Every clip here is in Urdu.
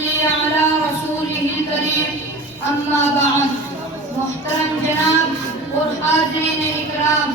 نصلي على رسوله الكريم اما بعد. محترم جناب اور حاضرین اکرام،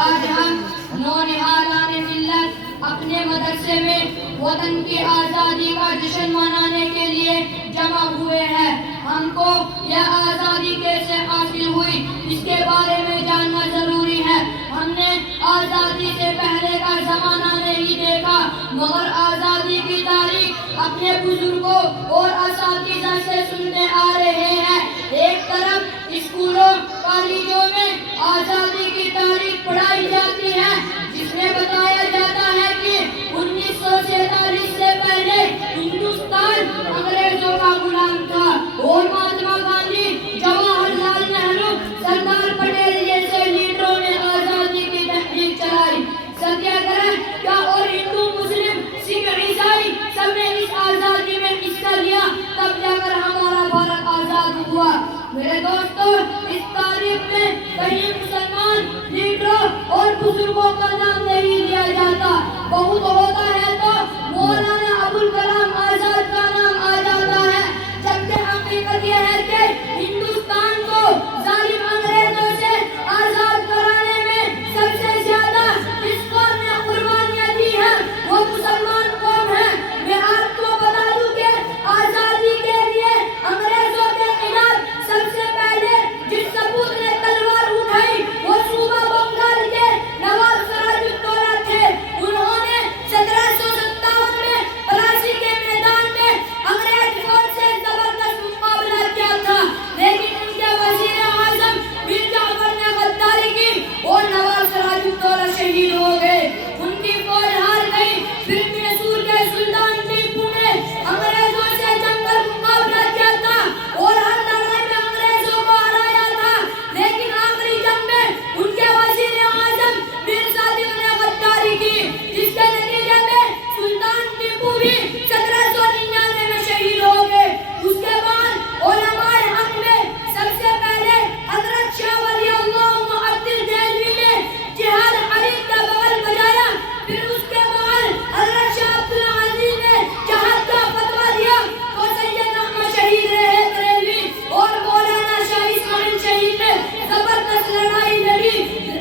آج ہم نونہالان ملت اپنے مدرسے میں وطن کی آزادی کا جشن منانے کے لیے جمع ہوئے ہیں. ہم کو یہ آزادی کیسے حاصل ہوئی اس کے بارے میں جاننا ضروری ہے. ہم نے آزادی سے پہلے کا زمانہ نہیں دیکھا، مگر آزادی کی تاریخ اپنے بزرگوں اور اساتذہ سے سنتے آ رہے ہیں. ایک طرف اسکولوں کالجوں میں آزادی کی تاریخ پڑھائی جاتی ہے، جس میں بتایا جاتا ہے کہ 1947 سے پہلے ہندوستان انگریزوں کا غلام تھا اور مہاتما گاندھی، جواہر لال نہرو، سردار پٹیل جیسے لیڈروں نے آزادی کی تحریک چلائی. ستیہ گرہ کیا اور ہندو، مسلم، سکھ، عیسائی سب نے اس آزادی میں حصہ لیا، تب جا کر ہمارا بھارت آزاد ہوا. میرے دوستو، اس تاریخ میں کہیں مسلمان لیڈروں اور بزرگوں کا نام نہیں لیا جاتا. بہت ہوتا ہے تو مولانا ابوالکلام آزاد کا نام آ جاتا ہے، جبکہ حقیقت یہ ہے کہ ہندوستان کو ظالم انگریزوں سے آزاد کرانے میں سب سے زیادہ جس قوم نے قربانیاں دی ہیں وہ مسلمان قوم ہے. میں آپ کو بتا دوں کہ آزادی کے لیے انگریزوں کے خلاف سب سے پہلے جس ثبوت نے تلوار اٹھائی وہ صوبہ بنگال کے نواب سراج الدولہ تھے. انہوں نے 1757 میں پلاسی کے میدان میں انگریز فوج سے زبردست مقابلہ کیا تھا، لیکن ان کے وزیر اعظم میر جعفر نے غداری کی اور نواب سراج الدولہ شہید ہو گئے. ان کی فوج ہار گئی. پھر میسور کے سلطان ٹیپو نے انگریزوں سے جنگ کر مقابلہ کیا تھا اور ہر لڑائی میں انگریزوں کو ہرایا تھا، لیکن آخری جنگ میں ان کے وزیر اعظم میر صادق نے غداری کی، جس کے نتیجے میں سلطان ٹیپو بھی 1799 میں شہید ہو گئے. اس کے بعد علماء حق میں سب سے پہلے حضرت شاہ ولی اللہ محدث دہلوی نے جہاد حریق کا بغل بجایا. پھر اس کے بعد حضرت شاہ عبدالعزیز نے جہاد کا فتویٰ دیا تو سید احمد شہید رہے بریلوی اور مولانا شاہ اسماعیل شہید نے زبردست لڑائی لڑی.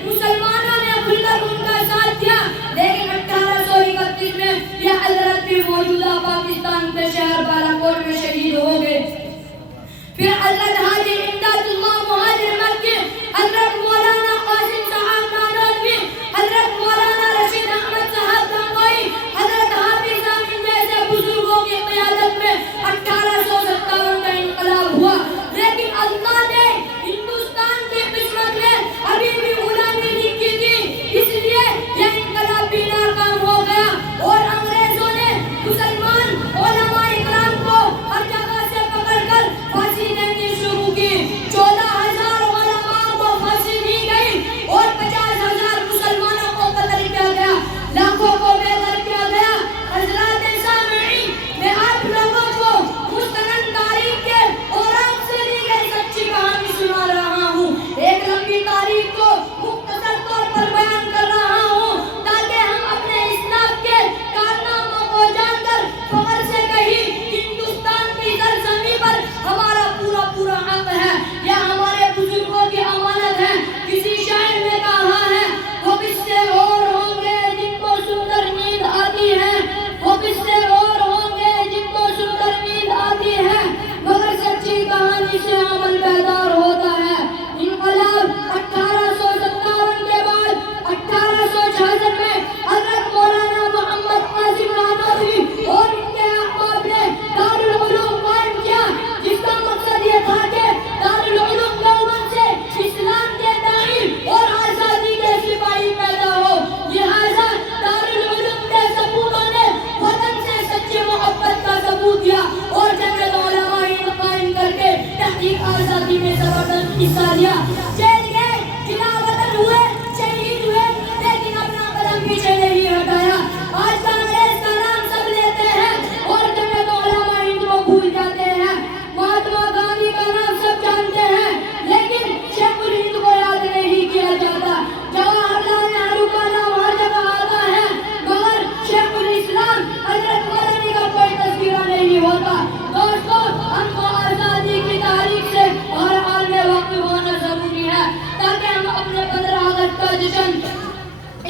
مسلمانوں نے کھل کر ان کا ساتھ دیا، لیکن 1831 میں یہ حضرت بھی موجودہ پاکستان کے شہر بالاکوٹ میں شہید ہو گئے. پھر حضرت حاجی امداد اللہ مہاجر مکی، حضرت مولانا قاسم صاحب نانوتوی، حضرت مولانا رشید احمد صاحب گنگوئی، حضرت حافظ امین جیسے بزرگوں کی قیادت میں 1857 کا انقلاب ہوا. لیکن اللہ نے ہندوستان کی قسمت میں ابھی بھی غلامی لکھی تھی، اس لیے یہ انقلاب بھی ناکام ہو گیا اور انگریزوں نے مسلمان علماء اکرام کو ہر جگہ سے پکڑ کر پھانسی دینی شروع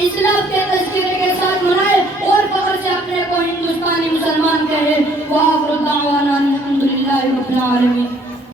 اسلام کے تذکرے کے ساتھ منائے اور فخر سے اپنے کو ہندوستانی مسلمان کہے۔ وآخر دعوانا الحمدللہ رب العالمین۔